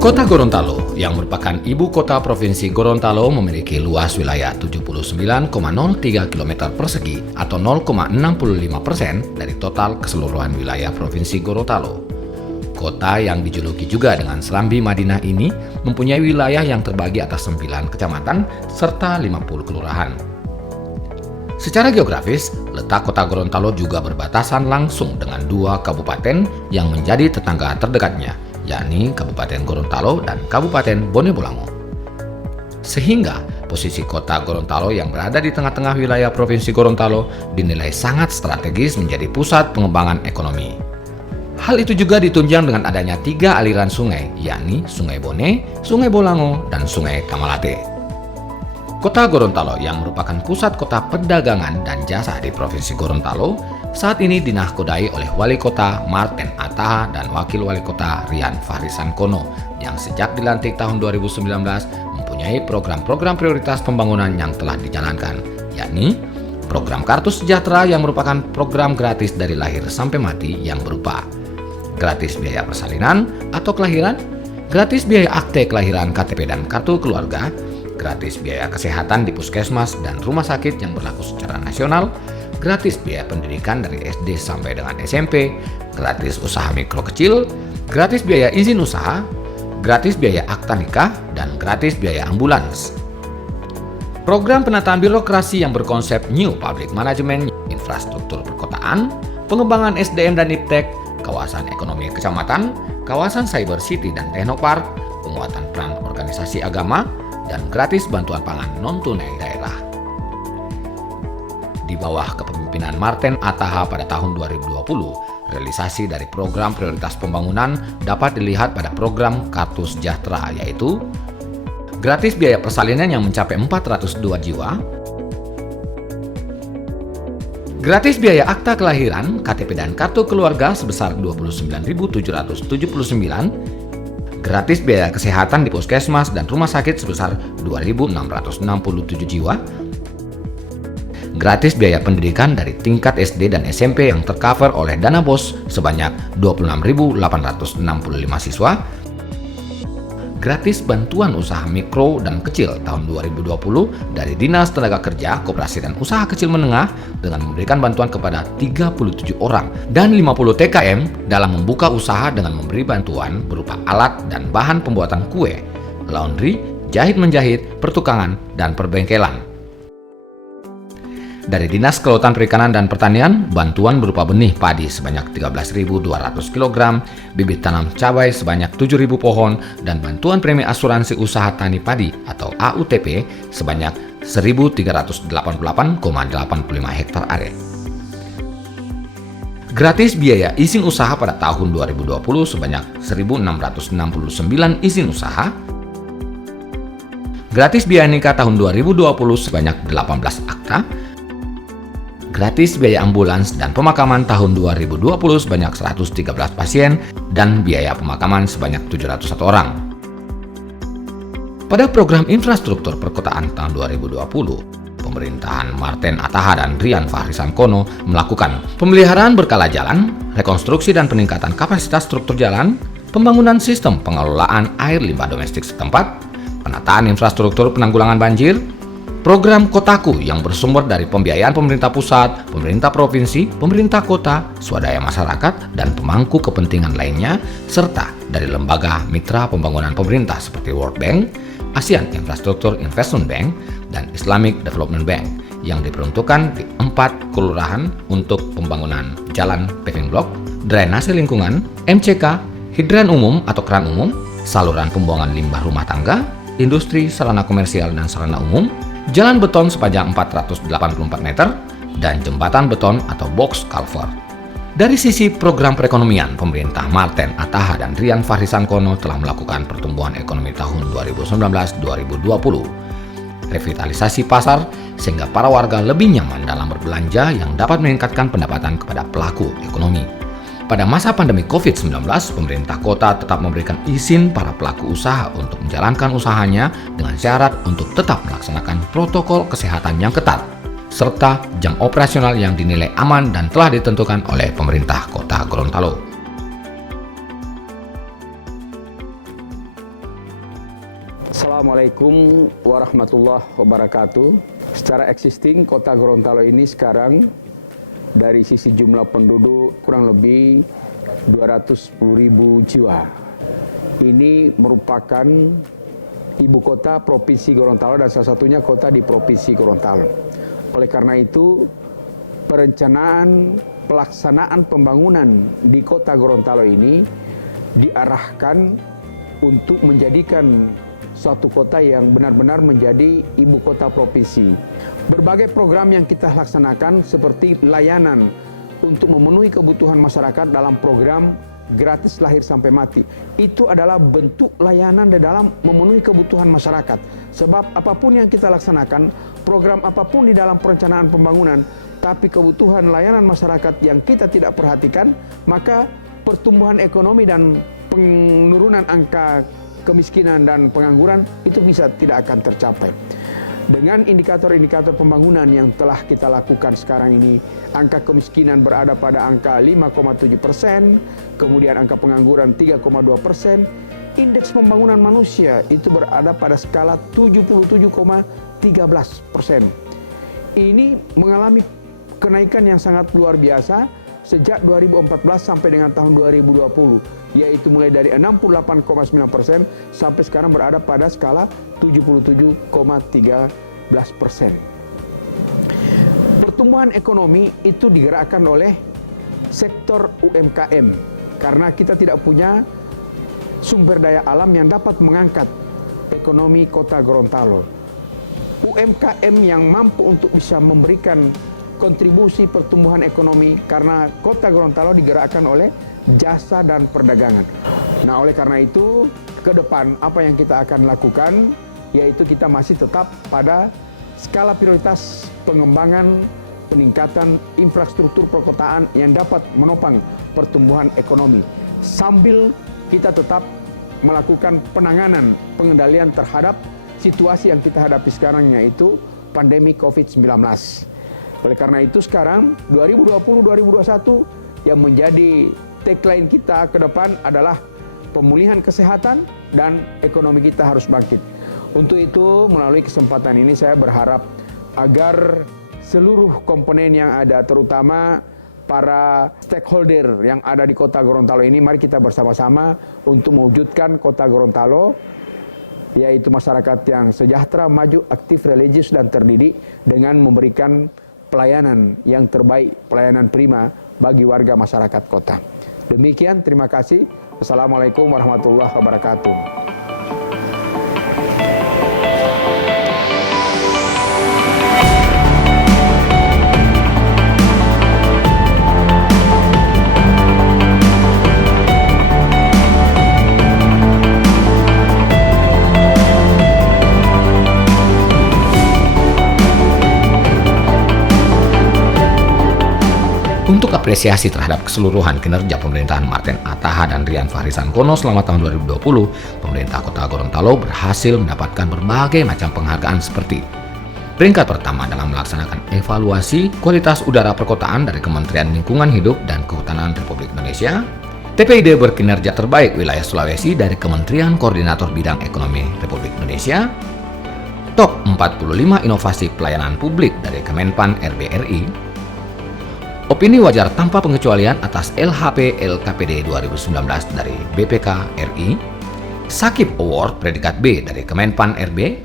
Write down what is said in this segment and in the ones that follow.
Kota Gorontalo, yang merupakan ibu kota Provinsi Gorontalo, memiliki luas wilayah 79,03 km persegi atau 0,65% dari total keseluruhan wilayah Provinsi Gorontalo. Kota yang dijuluki juga dengan Serambi Madinah ini mempunyai wilayah yang terbagi atas 9 kecamatan serta 50 kelurahan. Secara geografis, letak Kota Gorontalo juga berbatasan langsung dengan 2 kabupaten yang menjadi tetangga terdekatnya, yakni Kabupaten Gorontalo dan Kabupaten Bone Bolango. Sehingga posisi Kota Gorontalo yang berada di tengah-tengah wilayah Provinsi Gorontalo dinilai sangat strategis menjadi pusat pengembangan ekonomi. Hal itu juga ditunjang dengan adanya 3 aliran sungai, yakni Sungai Bone, Sungai Bolango, dan Sungai Tamalate. Kota Gorontalo yang merupakan pusat kota perdagangan dan jasa di Provinsi Gorontalo saat ini dinahkodai oleh Wali Kota Marten Ataha dan Wakil Wali Kota Rian Fahrisan Kono yang sejak dilantik tahun 2019 mempunyai program-program prioritas pembangunan yang telah dijalankan, yakni program Kartu Sejahtera yang merupakan program gratis dari lahir sampai mati yang berupa gratis biaya persalinan atau kelahiran, gratis biaya akte kelahiran KTP dan kartu keluarga, gratis biaya kesehatan di puskesmas dan rumah sakit yang berlaku secara nasional, gratis biaya pendidikan dari SD sampai dengan SMP, gratis usaha mikro kecil, gratis biaya izin usaha, gratis biaya akta nikah, dan gratis biaya ambulans. Program penataan birokrasi yang berkonsep New Public Management, infrastruktur perkotaan, pengembangan SDM dan iptek, kawasan ekonomi kecamatan, kawasan cyber city dan teknopark, penguatan peran organisasi agama, dan gratis bantuan pangan non-tunai daerah. Di bawah kepemimpinan Marten Ataha pada tahun 2020, realisasi dari program prioritas pembangunan dapat dilihat pada program Kartu Sejahtera, yaitu gratis biaya persalinan yang mencapai 402 jiwa, gratis biaya akta kelahiran, KTP dan kartu keluarga sebesar 29.779, gratis biaya kesehatan di puskesmas dan rumah sakit sebesar 2.667 jiwa, gratis biaya pendidikan dari tingkat SD dan SMP yang tercover oleh dana BOS sebanyak 26.865 siswa, gratis bantuan usaha mikro dan kecil tahun 2020 dari Dinas Tenaga Kerja, Koperasi dan Usaha Kecil Menengah dengan memberikan bantuan kepada 37 orang dan 50 TKM dalam membuka usaha dengan memberi bantuan berupa alat dan bahan pembuatan kue, laundry, jahit-menjahit, pertukangan, dan perbengkelan. Dari Dinas Kelautan Perikanan dan Pertanian, bantuan berupa benih padi sebanyak 13.200 kg, bibit tanam cabai sebanyak 7.000 pohon, dan bantuan premi asuransi usaha tani padi atau AUTP sebanyak 1.388,85 hektar aren. Gratis biaya izin usaha pada tahun 2020 sebanyak 1.669 izin usaha, gratis biaya nikah tahun 2020 sebanyak 18 akta, gratis biaya ambulans dan pemakaman tahun 2020 sebanyak 113 pasien, dan biaya pemakaman sebanyak 701 orang. Pada program infrastruktur perkotaan tahun 2020, pemerintahan Marten Ataha dan Rian Fahrisan Kono melakukan pemeliharaan berkala jalan, rekonstruksi dan peningkatan kapasitas struktur jalan, pembangunan sistem pengelolaan air limbah domestik setempat, penataan infrastruktur penanggulangan banjir, program Kotaku yang bersumber dari pembiayaan pemerintah pusat, pemerintah provinsi, pemerintah kota, swadaya masyarakat, dan pemangku kepentingan lainnya, serta dari lembaga mitra pembangunan pemerintah seperti World Bank, ASEAN Infrastructure Investment Bank, dan Islamic Development Bank yang diperuntukkan di 4 kelurahan untuk pembangunan jalan paving block, drainase lingkungan, MCK, hidran umum atau keran umum, saluran pembuangan limbah rumah tangga, industri, sarana komersial dan sarana umum, jalan beton sepanjang 484 meter, dan jembatan beton atau box culvert. Dari sisi program perekonomian, pemerintah Marten Ataha dan Rian Fahrisan Kono telah melakukan pertumbuhan ekonomi tahun 2019-2020. Revitalisasi pasar sehingga para warga lebih nyaman dalam berbelanja yang dapat meningkatkan pendapatan kepada pelaku ekonomi. Pada masa pandemi COVID-19, pemerintah kota tetap memberikan izin para pelaku usaha untuk menjalankan usahanya dengan syarat untuk tetap melaksanakan protokol kesehatan yang ketat, serta jam operasional yang dinilai aman dan telah ditentukan oleh pemerintah Kota Gorontalo. Assalamualaikum warahmatullahi wabarakatuh. Secara existing kota Gorontalo ini sekarang dari sisi jumlah penduduk kurang lebih 210.000 jiwa. Ini merupakan ibu kota Provinsi Gorontalo dan salah satunya kota di Provinsi Gorontalo. Oleh karena itu, pelaksanaan pembangunan di kota Gorontalo ini diarahkan untuk menjadikan suatu kota yang benar-benar menjadi ibu kota provinsi. Berbagai program yang kita laksanakan seperti layanan untuk memenuhi kebutuhan masyarakat dalam program gratis lahir sampai mati. Itu adalah bentuk layanan di dalam memenuhi kebutuhan masyarakat. Sebab apapun yang kita laksanakan, program apapun di dalam perencanaan pembangunan, tapi kebutuhan layanan masyarakat yang kita tidak perhatikan, maka pertumbuhan ekonomi dan penurunan angka kemiskinan dan pengangguran itu bisa tidak akan tercapai. Dengan indikator-indikator pembangunan yang telah kita lakukan sekarang ini, angka kemiskinan berada pada angka 5,7%, kemudian angka pengangguran 3,2%, indeks pembangunan manusia itu berada pada skala 77,13%. Ini mengalami kenaikan yang sangat luar biasa sejak 2014 sampai dengan tahun 2020, yaitu mulai dari 68,9% sampai sekarang berada pada skala 77,13%. Pertumbuhan ekonomi itu digerakkan oleh sektor UMKM karena kita tidak punya sumber daya alam yang dapat mengangkat ekonomi kota Gorontalo. UMKM yang mampu untuk bisa memberikan kontribusi pertumbuhan ekonomi karena kota Gorontalo digerakkan oleh jasa dan perdagangan. Nah, oleh karena itu, ke depan apa yang kita akan lakukan, yaitu kita masih tetap pada skala prioritas pengembangan peningkatan infrastruktur perkotaan yang dapat menopang pertumbuhan ekonomi. Sambil kita tetap melakukan penanganan pengendalian terhadap situasi yang kita hadapi sekarang, yaitu pandemi COVID-19. Oleh karena itu sekarang 2020-2021 yang menjadi tagline kita ke depan adalah pemulihan kesehatan dan ekonomi kita harus bangkit. Untuk itu melalui kesempatan ini saya berharap agar seluruh komponen yang ada, terutama para stakeholder yang ada di kota Gorontalo ini, mari kita bersama-sama untuk mewujudkan kota Gorontalo, yaitu masyarakat yang sejahtera, maju, aktif, religius, dan terdidik dengan memberikan pelayanan yang terbaik, pelayanan prima bagi warga masyarakat kota. Demikian, terima kasih. Wassalamualaikum warahmatullahi wabarakatuh. Untuk apresiasi terhadap keseluruhan kinerja pemerintahan Martin Ataha dan Rian Fahri Sangkono selama tahun 2020, pemerintah kota Gorontalo berhasil mendapatkan berbagai macam penghargaan seperti peringkat pertama dalam melaksanakan evaluasi kualitas udara perkotaan dari Kementerian Lingkungan Hidup dan Kehutanan Republik Indonesia, TPID berkinerja terbaik wilayah Sulawesi dari Kementerian Koordinator Bidang Ekonomi Republik Indonesia, top 45 inovasi pelayanan publik dari Kemenpan RB RI, opini wajar tanpa pengecualian atas LHP LKPD 2019 dari BPK RI, Sakip Award predikat B dari Kemenpan RB,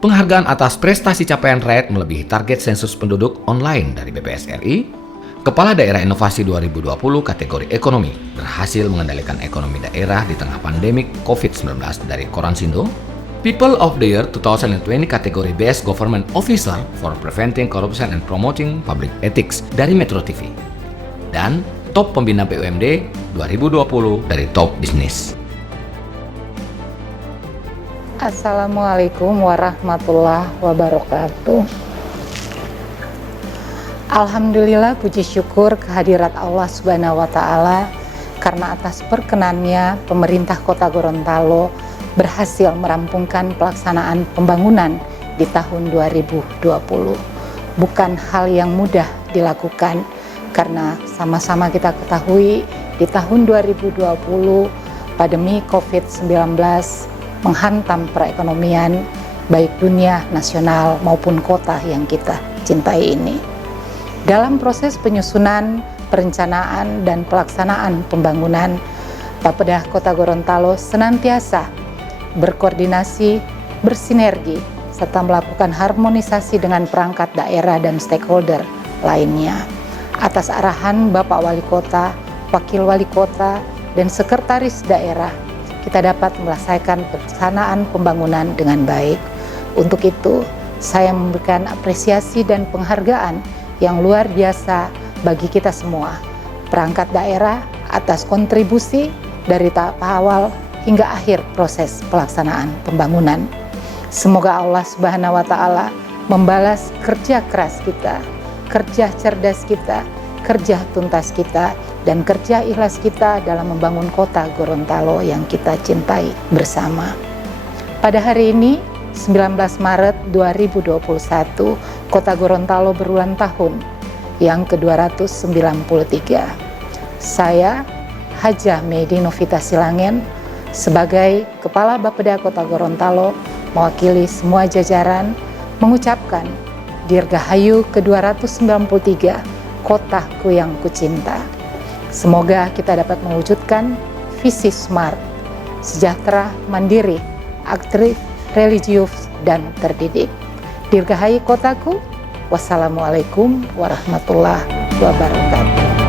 penghargaan atas prestasi capaian rakyat melebihi target sensus penduduk online dari BPS RI, Kepala Daerah Inovasi 2020 kategori ekonomi, berhasil mengendalikan ekonomi daerah di tengah pandemik COVID-19 dari Koransindo, People of the Year 2020 kategori Best Government Officer for Preventing Corruption and Promoting Public Ethics dari Metro TV, dan Top Pembina BUMD 2020 dari Top Business. Assalamualaikum warahmatullahi wabarakatuh. Alhamdulillah, puji syukur kehadirat Allah Subhanahu wa Ta'ala karena atas perkenannya pemerintah Kota Gorontalo berhasil merampungkan pelaksanaan pembangunan di tahun 2020. Bukan hal yang mudah dilakukan karena sama-sama kita ketahui di tahun 2020 pandemi COVID-19 menghantam perekonomian baik dunia, nasional maupun kota yang kita cintai ini. Dalam proses penyusunan, perencanaan, dan pelaksanaan pembangunan, Bapeda Kota Gorontalo senantiasa berkoordinasi, bersinergi, serta melakukan harmonisasi dengan perangkat daerah dan stakeholder lainnya. Atas arahan Bapak Wali Kota, Wakil Wali Kota, dan Sekretaris Daerah, kita dapat melaksanakan pelaksanaan pembangunan dengan baik. Untuk itu, saya memberikan apresiasi dan penghargaan yang luar biasa bagi kita semua, perangkat daerah, atas kontribusi dari tahap awal hingga akhir proses pelaksanaan pembangunan. Semoga Allah Subhanahu wa Ta'ala membalas kerja keras kita, kerja cerdas kita, kerja tuntas kita, dan kerja ikhlas kita dalam membangun kota Gorontalo yang kita cintai bersama. Pada hari ini, 19 Maret 2021, Kota Gorontalo berulang tahun yang ke-293. Saya, Hajah Medi Novita Silangen, sebagai Kepala Bapeda Kota Gorontalo, mewakili semua jajaran, mengucapkan Dirgahayu ke-293, Kotaku yang Kucinta. Semoga kita dapat mewujudkan visi smart, sejahtera, mandiri, aktif, religius, dan terdidik. Dirgahayu kotaku. Wassalamualaikum warahmatullahi wabarakatuh.